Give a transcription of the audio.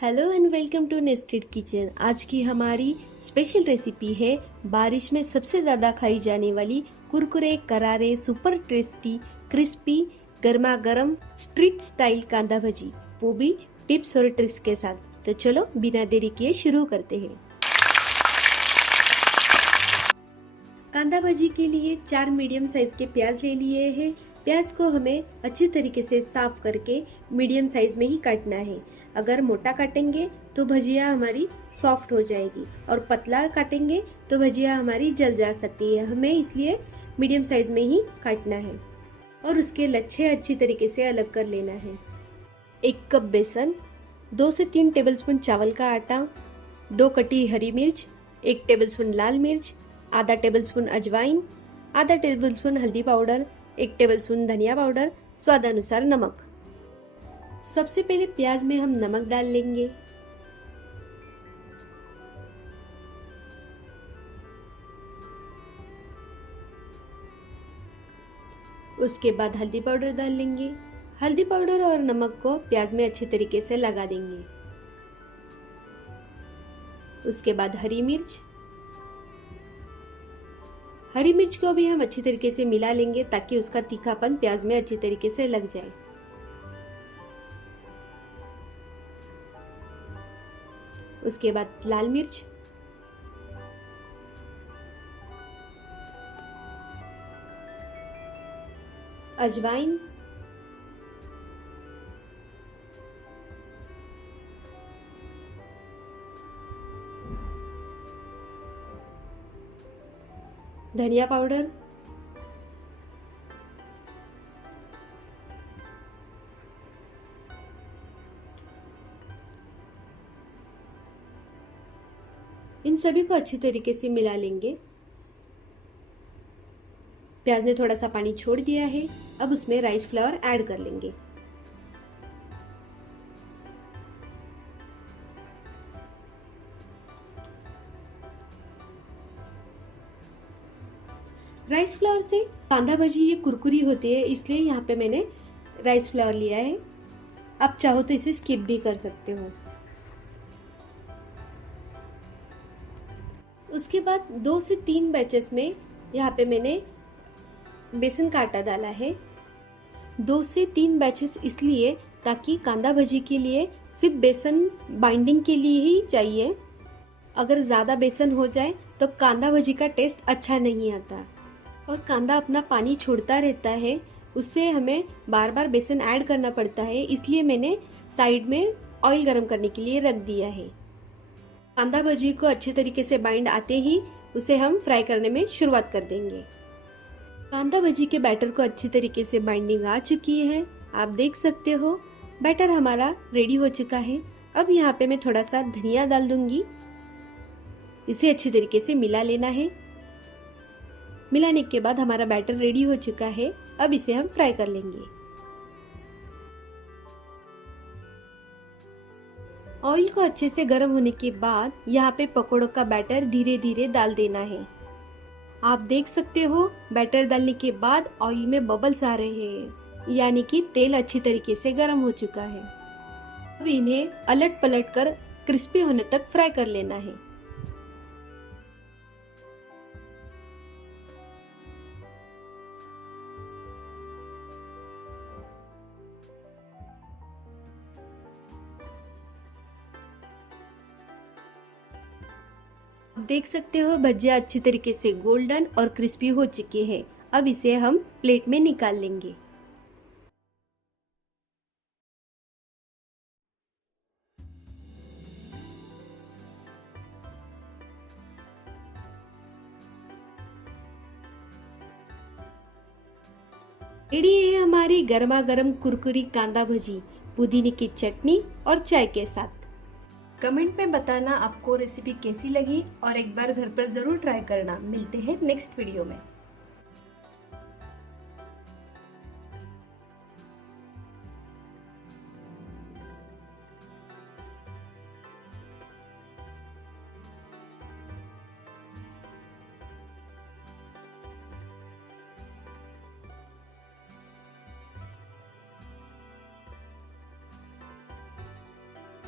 Hello and welcome to Nested Kitchen. आज की हमारी स्पेशल रेसिपी है बारिश में सबसे ज़्यादा खाई जाने वाली कुरकुरे करारे सुपर टेस्टी क्रिस्पी गर्मा गर्म स्ट्रीट स्टाइल कांदा भजी, वो भी टिप्स और ट्रिक्स के साथ। तो चलो बिना देरी किए शुरू करते हैं। कांदा भजी के लिए 4 मीडियम साइज के प्याज ले लिए हैं। प्याज को हमें अच्छी तरीके से साफ करके मीडियम साइज में ही काटना है। अगर मोटा काटेंगे तो भजिया हमारी सॉफ्ट हो जाएगी और पतला काटेंगे तो भजिया हमारी जल जा सकती है। हमें इसलिए मीडियम साइज में ही काटना है और उसके लच्छे अच्छी तरीके से अलग कर लेना है। 1 कप बेसन, 2 से 3 टेबलस्पून चावल का आटा, 2 कटी हरी मिर्च, 1 टेबलस्पून लाल मिर्च, आधा टेबलस्पून अजवाइन, आधा टेबलस्पून हल्दी पाउडर, 1 टेबलस्पून धनिया पाउडर, स्वाद अनुसार नमक। सबसे पहले प्याज में हम नमक डाल लेंगे। उसके बाद हल्दी पाउडर डाल लेंगे। हल्दी पाउडर और नमक को प्याज में अच्छी तरीके से लगा देंगे। उसके बाद हरी मिर्च को भी हम अच्छी तरीके से मिला लेंगे ताकि उसका तीखापन प्याज में अच्छी तरीके से लग जाए। उसके बाद लाल मिर्च, अजवाइन, धनिया पाउडर, इन सभी को अच्छी तरीके से मिला लेंगे। प्याज ने थोड़ा सा पानी छोड़ दिया है। अब उसमें राइस फ्लावर ऐड कर लेंगे। राइस फ्लावर से कांदा भजी ये कुरकुरी होती है, इसलिए यहाँ पे मैंने राइस फ्लावर लिया है। आप चाहो तो इसे स्किप भी कर सकते हो। उसके बाद 2 से 3 बैचेस में यहाँ पे मैंने बेसन का आटा डाला है। 2 से 3 बैचेस इसलिए ताकि कांदा भजी के लिए सिर्फ बेसन बाइंडिंग के लिए ही चाहिए। अगर ज़्यादा बेसन हो जाए तो कांदा भजी का टेस्ट अच्छा नहीं आता और कांदा अपना पानी छोड़ता रहता है, उससे हमें बार बार बेसन ऐड करना पड़ता है। इसलिए मैंने साइड में ऑयल गरम करने के लिए रख दिया है। कांदा भजी को अच्छे तरीके से बाइंड आते ही उसे हम फ्राई करने में शुरुआत कर देंगे। कांदा भजी के बैटर को अच्छी तरीके से बाइंडिंग आ चुकी है। आप देख सकते हो बैटर हमारा रेडी हो चुका है। अब यहाँ पे मैं थोड़ा सा धनिया डाल दूंगी। इसे अच्छी तरीके से मिला लेना है। मिलाने के बाद हमारा बैटर रेडी हो चुका है। अब इसे हम फ्राई कर लेंगे। ऑयल को अच्छे से गर्म होने के बाद यहाँ पे पकोड़ों का बैटर धीरे धीरे डाल देना है। आप देख सकते हो बैटर डालने के बाद ऑयल में बबल्स आ रहे हैं, यानी कि तेल अच्छी तरीके से गर्म हो चुका है। अब इन्हें अलट पलट कर क्रिस्पी होने तक फ्राई कर लेना है। देख सकते हो भजिया अच्छी तरीके से गोल्डन और क्रिस्पी हो चुके हैं। अब इसे हम प्लेट में निकाल लेंगे। रेडी है हमारी गर्मा गर्म कुरकुरी कांदा भजी पुदीने की चटनी और चाय के साथ। कमेंट में बताना आपको रेसिपी कैसी लगी और एक बार घर पर जरूर ट्राई करना। मिलते हैं नेक्स्ट वीडियो में।